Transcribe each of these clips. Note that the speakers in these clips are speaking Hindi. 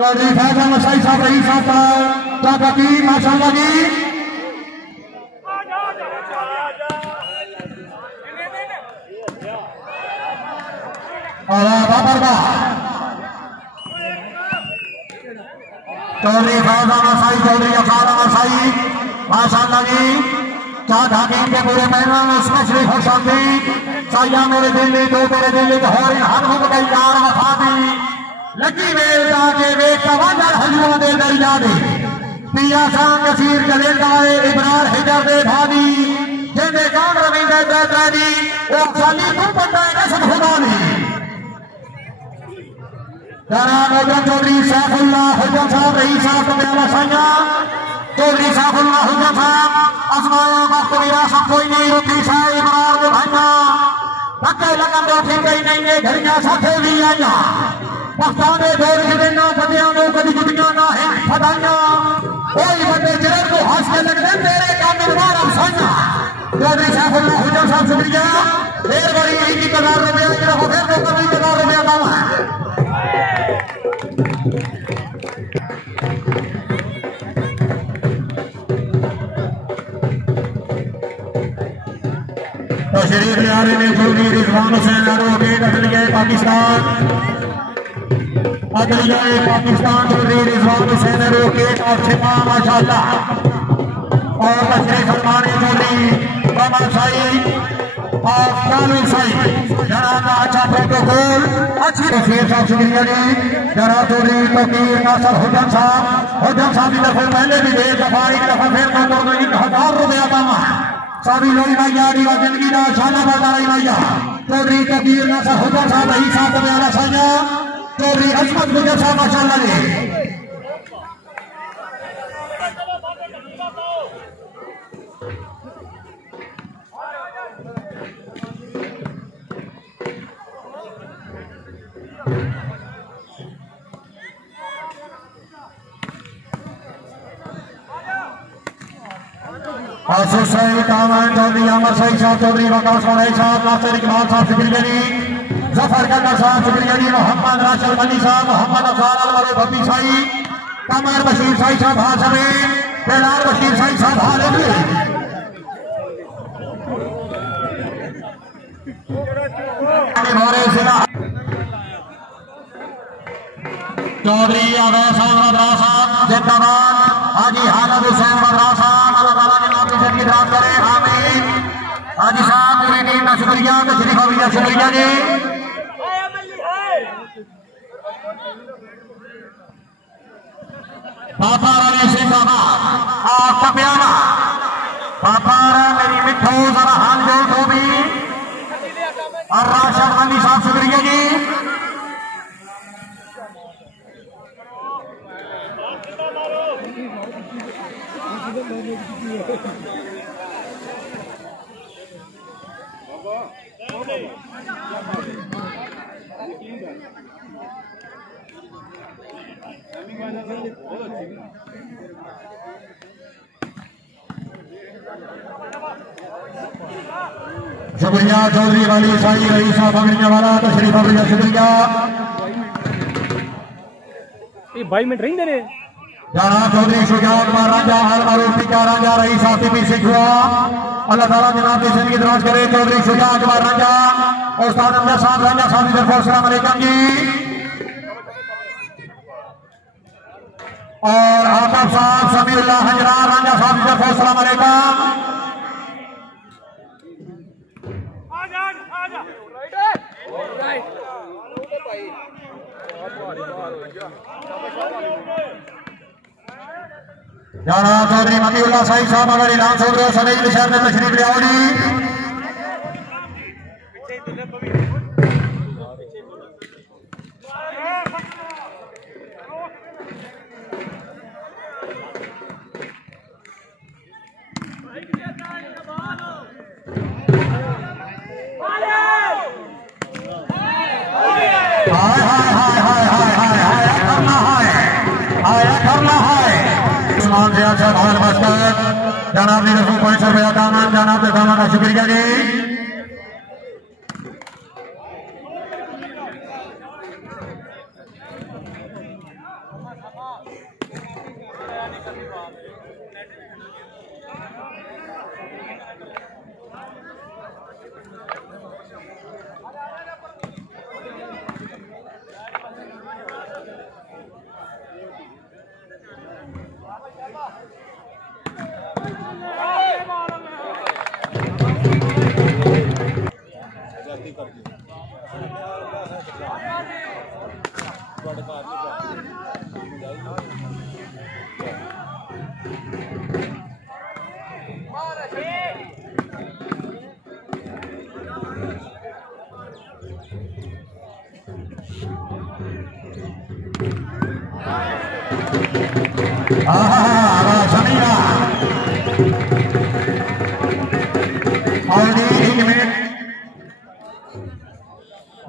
चौधरी फैजल मसाई साहब रही साहब का की माशाअल्लाह जी और बाबरबा चौधरी फैजल मसाई चौधरी अफारा मसाई माशाअल्लाह जी चार हकीम के पूरे मैदान में स्पेशली खुशामदी साया मेरे दिल्ली दो तेरे दिल्ली हर मुख गई यार वफादी लगी वेल जाके वे कवांडर हजूर दे दरिया दे पिया सांग कसीर कलेंदाए इब्रार हिजर दे भादी जेंदे जान रविंदर दैत्रादी ओ खाली तू बंदा रसम खुदा दी जनाब हुजन चौधरी सैफुल्लाह हुजन साहब रही साहब कब्याला साया चौधरी सैफुल्लाह हुजन साहब आसमाया वक्त मेरा सब कोई नहीं रुकी शाह इब्रार दे भाइया पक्के लगन दो ठीक नहीं ये घड़ियां साथे भी आया पाकिस्तान दौर के ना बंदियां को कभी जुटियां ना है फदाइयां कोई बंदे चिरर को हंस के लगते तेरे कामिल मार अफसाना चौधरी सैफुल्लाह हुजन साहब शुक्रिया देर बड़ी 1000 रुपया मेरा हो फिर तो कभी 1000 रुपया दावा है तो शरीफ लियारे ने चौधरी रिजवान हुसैन एडवोकेट अदलिया पाकिस्तान चौधरी रिजवान हुसैन एडवोकेट और छिपा माशाअल्लाह और तशरीफ फरमाने चौधरी बाबा साई और कालू साई जनाब अच्छा प्रोटोकॉल अच्छी तस्वीर साहब शुक्रिया जी जनाब चौधरी तकीर नासर हुजन साहब की तरफ पहले भी एक दफा फिर 1000 रुपया दावा सारी लोई भैया रीवा जिंदगी का शाना बाजार भैया चौधरी तकीर नासर हुजन साहब रही साहब कब्याला साया चौधरी अजमत गुजर साहब माशाअल्लाह जी आसुर साहब कामन चौधरी अमर साई साहब चौधरी वकास वाले साहब नासिर इकबाल साहब शुक्रिया जी जफर कन्ना साहब शुक्रिया जी मोहम्मद राशद मनी साहब मोहम्मद अफसार अलवरे भब्बी साई कमर बशीर साई साहब हाशमे बेलाल बशीर साई साहब हालेबी चौधरी अवैस साहब मदरसा जिंदाबाद हाजी हालत हुसैन मदरसा अल्लाह ताला ने आपकी जिंदगी दराज करे आमीन हाजी साहब पूरी टीम का शुक्रिया तशरीफ भैया शुक्रिया जी पापा रानी सिंगाबाद और कब्याला पापा मेरी मिठो जरा हाल जो तो भी और राशद अली साहब शुक्रिया जी शुक्रिया चौधरी वाली साई रही साहब अगड़िया वाला तशरीफ भैया शुक्रिया भाई मिनट रही देने जाना चौधरी शुजात राजा हाल मारूफी का राजा रही साथी भी सिखुआ अल्लाह ताला जनाब की जिंदगी दराज करे चौधरी शुजात राजा और उस्ताद अमजद साहब राजा साहब की तरफ अस्सलाम वालेकुम जी और आतफ साहब समीउल्लाह हजरा राजा साहब की तरफ अस्सलाम वालेकुम जाना चौधरी मतीउल्लाह साहिब साहब अगर इनाम चौधरी सदैव शहर में तशरीफ ले आओ जी जनाब ने रसूल ₹500 दामन जनाब के दामन का शुक्रिया जी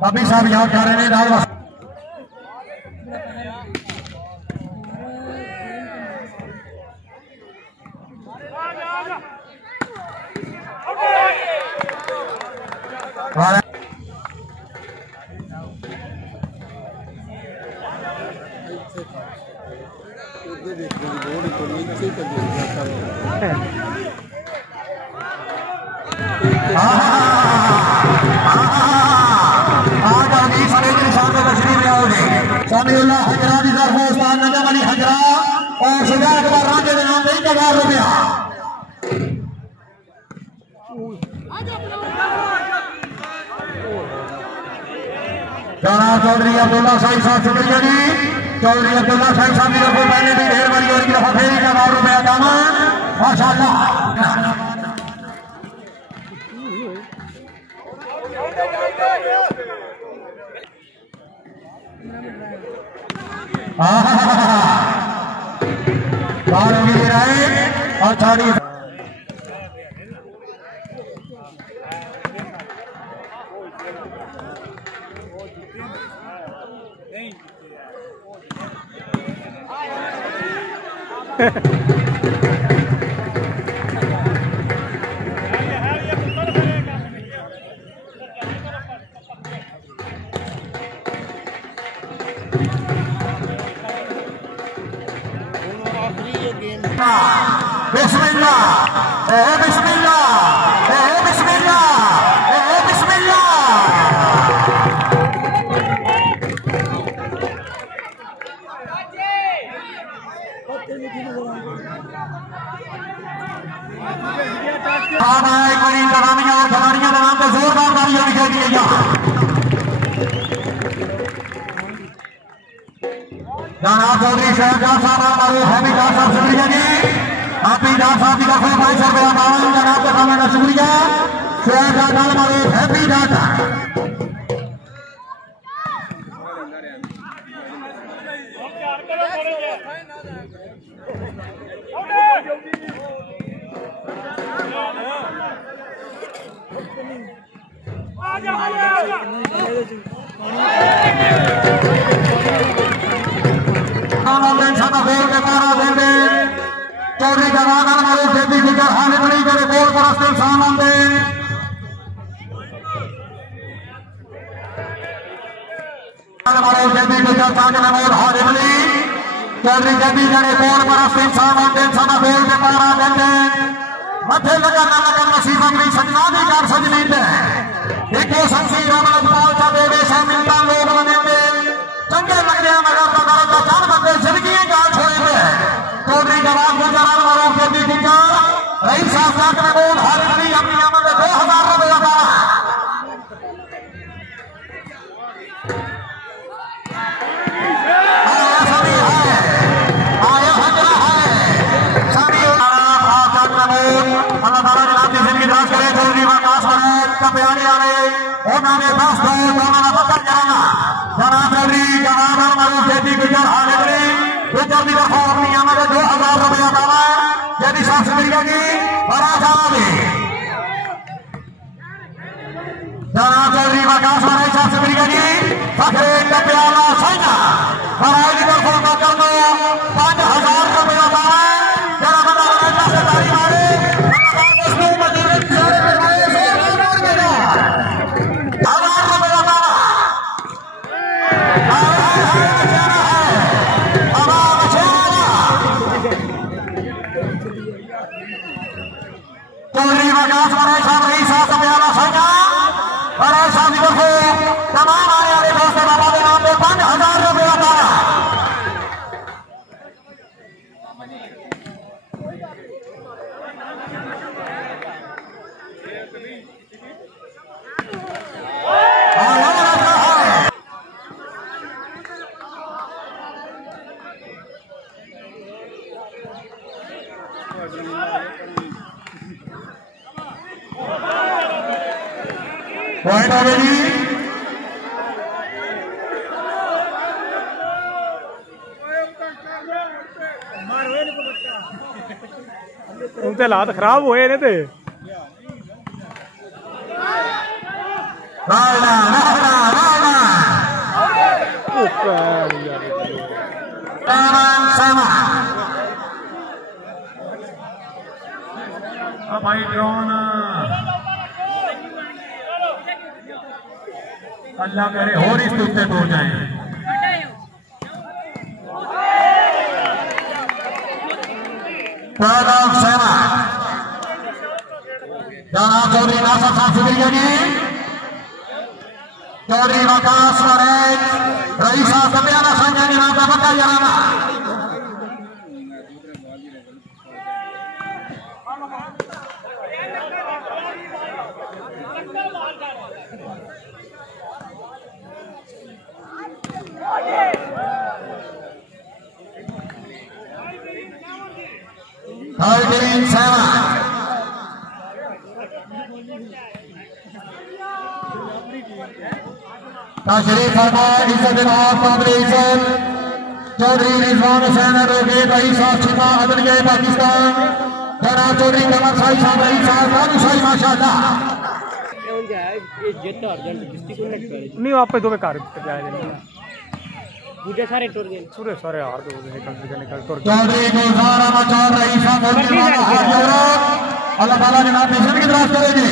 बाबी साहब याद कर रहे हैं डाल समीउल्लाह हजरा की तरफ उस्ताद नजम अली हजरा और शुजात का राजे के नाम 1000 रुपया जनाब चौधरी अब्दुल्ला साहिब साहब शुक्रिया जी। चौधरी अब्दुल्ला साहिब साहब की तरफ पहले भी ढेर बड़ी और की तरफ फेरी का 1000 रुपया दामन माशाअल्लाह। और थाड़ी बिस्मिल्लाह बिस्मिल्लाह बिस्मिल्लाह बिस्मिल्लाह। खिलाड़ियां और खिलाड़ियों के नाम पर जोरदार तालियां दिखाई दी गई। जनाब चौधरी शहजाद साहब हमारे हमीदार साहब शुक्रिया जी। हमीदार साहब की तरफ 22 रुपया बावन जनाब का सामने शुक्रिया। शहजाद हमारे हमीदार चौधरी जवान हमारे खेती फिकर हाल बड़ी करे बोल पर इंसान आते हमारे खेती फिकर ताकि मोर हाल बड़ी चौधरी खेती जड़े बोल पर इंसान आते सदा बोल के मारा देते मथे लगा ना लगा नसीब अपनी सजना भी कर सजनी है एक संसी रमन पाल का देवे से मिलता लोग बने चंगे लग रहे मगर का चार बंदे जिंदगी का छोड़े चौधरी जवाब गुजरान वालों के भी टीका रही साहब ने बोल हाल बड़ी अपनी आमद 2000 रुपया का चौधरी वकास प्याला सैना की तरफ 5000 रुपया चौधरी वकास रही साहब प्याला सैना और ऐसा भी देखो तमाम आने वाले दोस्तों बाबा के नाम पे 5000 रुपया पाया। ते हालात खराब होए ने ते भाई ड्रोन अल्लाह करे और इस उत्ते हो जाए। चौधरी नासर चौधरी वकास रईसा सत्याना संजय नाम का बता जाना तशरीफ चौधरी रिजवान हुसैन अदलिया पाकिस्तान जनाब चौधरी कमर साई साहब रईस साहब साई माशाअल्लाह नहीं आप दो घर दूजे सारे टुर गए पूरे सारे हार दो निकल टुर चौधरी गुलजार अहमद रईस साहब अल्लाह ताला जनाब मिशन की तरफ करेंगे।